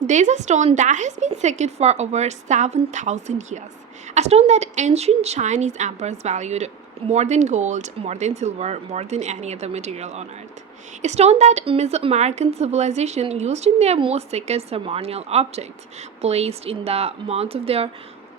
There's a stone that has been sacred for over 7,000 years. A stone that ancient Chinese emperors valued more than gold, more than silver, more than any other material on earth. A stone that Mesoamerican civilization used in their most sacred ceremonial objects, placed in the mouths of their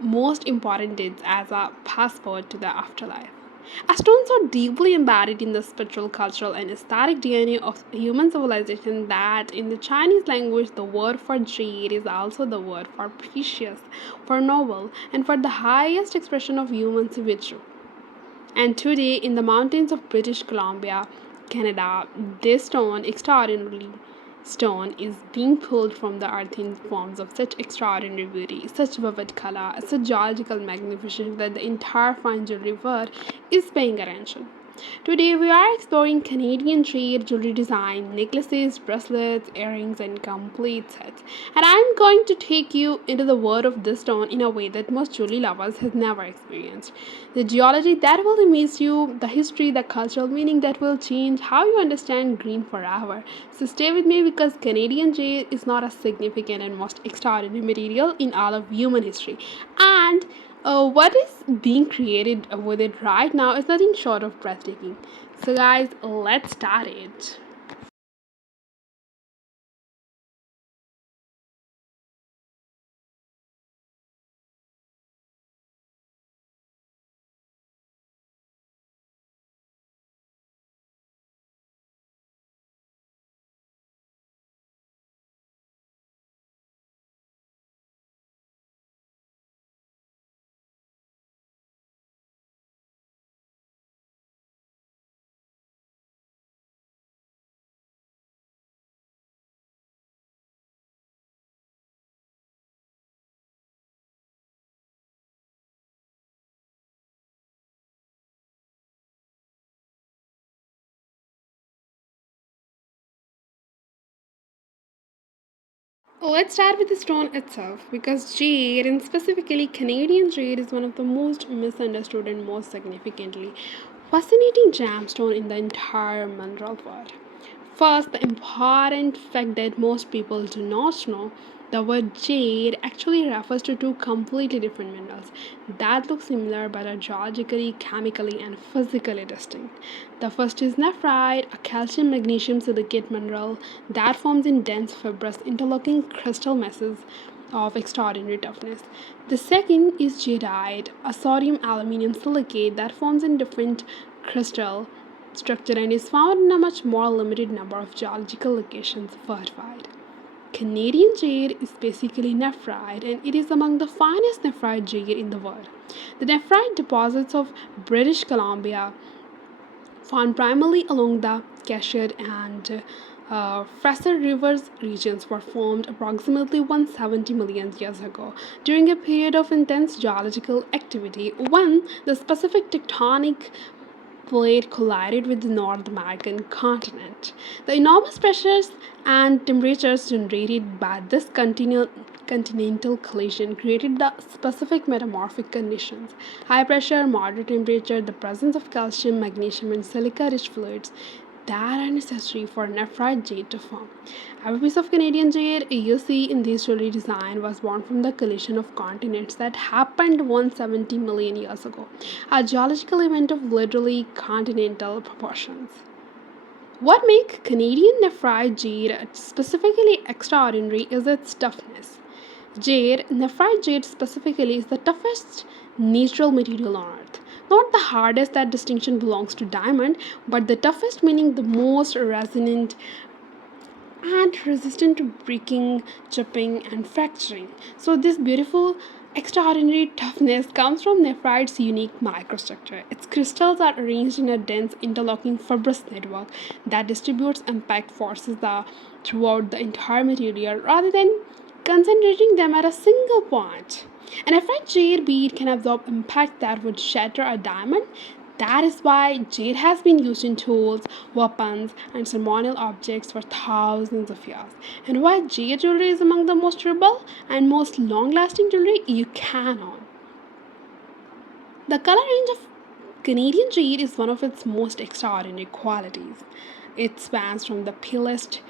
most important deeds as a passport to the afterlife. A stone so deeply embedded in the spiritual, cultural, and aesthetic DNA of human civilization that in the Chinese language the word for jade is also the word for precious, for noble, and for the highest expression of human virtue. And today, in the mountains of British Columbia, Canada, this stone, extraordinarily stone, is being pulled from the earth in forms of such extraordinary beauty, such vivid color, such geological magnificence that the entire fine jewelry world is paying attention. Today, we are exploring Canadian jade jewelry design, necklaces, bracelets, earrings, and complete sets. And I'm going to take you into the world of this stone in a way that most jewelry lovers have never experienced. The geology that will amaze you, the history, the cultural meaning that will change how you understand green forever. So stay with me because Canadian jade is not a significant and most extraordinary material in all of human history. And what is being created with it right now is nothing short of breathtaking. So, guys, let's start it. Let's start with the stone itself because jade, and specifically Canadian jade, is one of the most misunderstood and most significantly fascinating gemstone in the entire mineral world. First, the important fact that most people do not know, the word jade actually refers to two completely different minerals that look similar but are geologically, chemically, and physically distinct. The first is nephrite, a calcium magnesium silicate mineral that forms in dense fibrous interlocking crystal masses of extraordinary toughness. The second is jadeite, a sodium aluminum silicate that forms in different crystal structure and is found in a much more limited number of geological locations worldwide. Canadian jade is basically nephrite and it is among the finest nephrite jade in the world. The nephrite deposits of British Columbia, found primarily along the Cascade and Fraser Rivers regions, were formed approximately 170 million years ago during a period of intense geological activity when the specific tectonic plate collided with the North American continent. The enormous pressures and temperatures generated by this continental collision created the specific metamorphic conditions: high pressure, moderate temperature, the presence of calcium, magnesium, and silica rich fluids that are necessary for nephrite jade to form. Every piece of Canadian jade you see in this jewelry design was born from the collision of continents that happened 170 million years ago, a geological event of literally continental proportions. What makes Canadian nephrite jade specifically extraordinary is its toughness. Nephrite jade specifically, is the toughest natural material on earth. Not the hardest, that distinction belongs to diamond, but the toughest, meaning the most resonant and resistant to breaking, chipping, and fracturing. So, this beautiful, extraordinary toughness comes from nephrite's unique microstructure. Its crystals are arranged in a dense, interlocking fibrous network that distributes impact forces throughout the entire material rather than concentrating them at a single point. An nephrite jade bead can absorb impact that would shatter a diamond. That is why jade has been used in tools, weapons, and ceremonial objects for thousands of years, and why jade jewelry is among the most durable and most long lasting jewelry you can own. The color range of Canadian jade is one of its most extraordinary qualities. It spans from the palest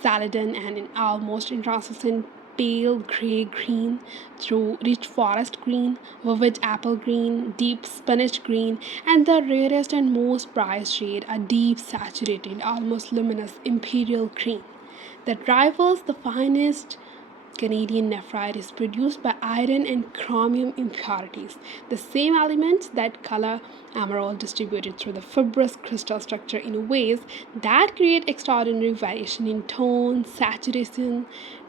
celadon and in almost translucent pale grey green through rich forest green, vivid apple green, deep spinach green, and the rarest and most prized shade, a deep saturated, almost luminous imperial green that rivals the finest Canadian nephrite is produced by iron and chromium impurities, the same elements that color emerald distributed through the fibrous crystal structure in ways that create extraordinary variation in tone, saturation,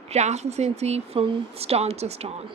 translucency from stone to stone.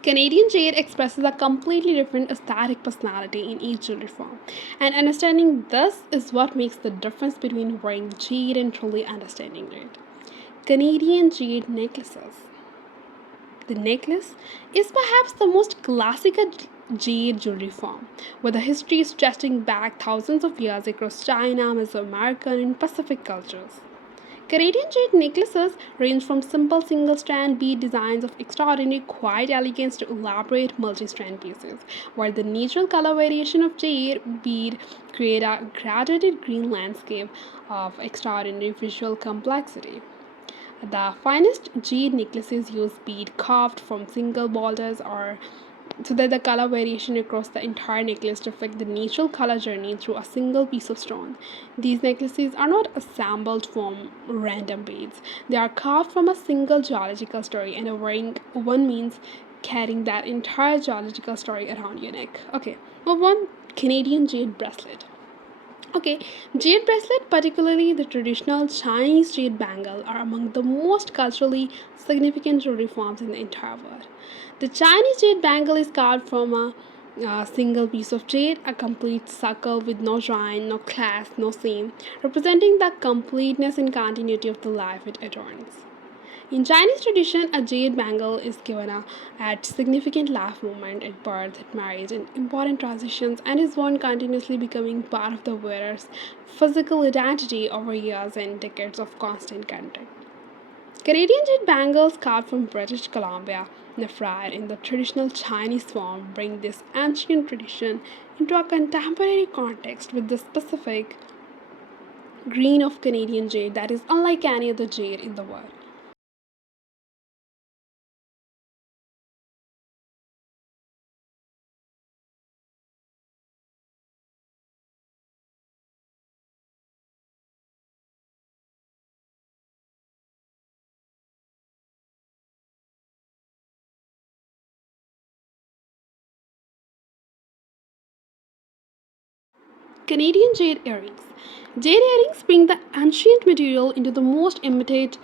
Canadian jade expresses a completely different aesthetic personality in each jewelry form, and understanding this is what makes the difference between wearing jade and truly understanding it. Canadian jade necklaces. The necklace is perhaps the most classical jade jewelry form, with a history stretching back thousands of years across China, Mesoamerican, and Pacific cultures. Canadian jade necklaces range from simple single strand bead designs of extraordinary quiet elegance to elaborate multi strand pieces, while the natural color variation of jade bead create a graduated green landscape of extraordinary visual complexity. The finest jade necklaces use bead carved from single borders or so that the color variation across the entire necklace reflect the natural color journey through a single piece of stone. These necklaces are not assembled from random beads. They are carved from a single geological story, and wearing one means carrying that entire geological story around your neck. Okay, well, one Canadian jade bracelet. Okay, jade bracelet, particularly the traditional Chinese jade bangle, are among the most culturally significant jewelry forms in the entire world. The Chinese jade bangle is carved from a single piece of jade, a complete circle with no join, no clasp, no seam, representing the completeness and continuity of the life it adorns. In Chinese tradition, a jade bangle is given at significant life moment at birth, at marriage, and important transitions, and is worn continuously, becoming part of the wearer's physical identity over years and decades of constant contact. Canadian jade bangles carved from British Columbia, Nephrite in the traditional Chinese form bring this ancient tradition into a contemporary context with the specific green of Canadian jade that is unlike any other jade in the world. Canadian jade earrings. Jade earrings bring the ancient material into the most immediate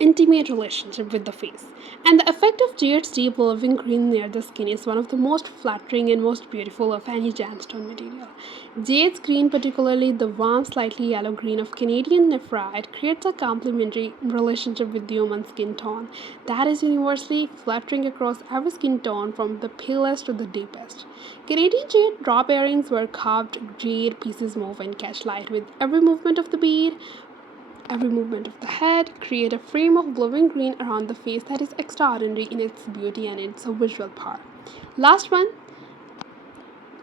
intimate relationship with the face. And the effect of Jade's deep living green near the skin is one of the most flattering and most beautiful of any gemstone material. Jade's green, particularly the warm, slightly yellow green of Canadian nephrite, creates a complementary relationship with the human skin tone that is universally flattering across every skin tone from the palest to the deepest. Canadian jade drop earrings were carved jade pieces move and catch light with every movement of the bead. Every movement of the head create a frame of glowing green around the face that is extraordinary in its beauty and its visual power. Last one,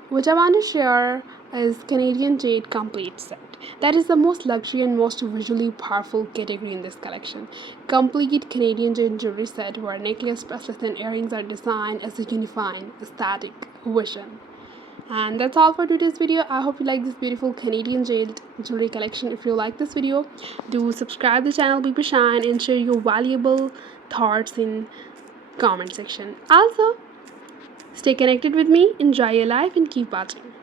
which I want to share, is Canadian Jade Complete Set. That is the most luxury and most visually powerful category in this collection. Complete Canadian Jade Jewelry Set, where necklace, bracelets, and earrings are designed as a unifying aesthetic vision. And that's all for today's video. I hope you like this beautiful Canadian jade jewelry collection. If you like this video, do subscribe the channel, be shine, and share your valuable thoughts in comment section. Also, stay connected with me, enjoy your life, and keep watching.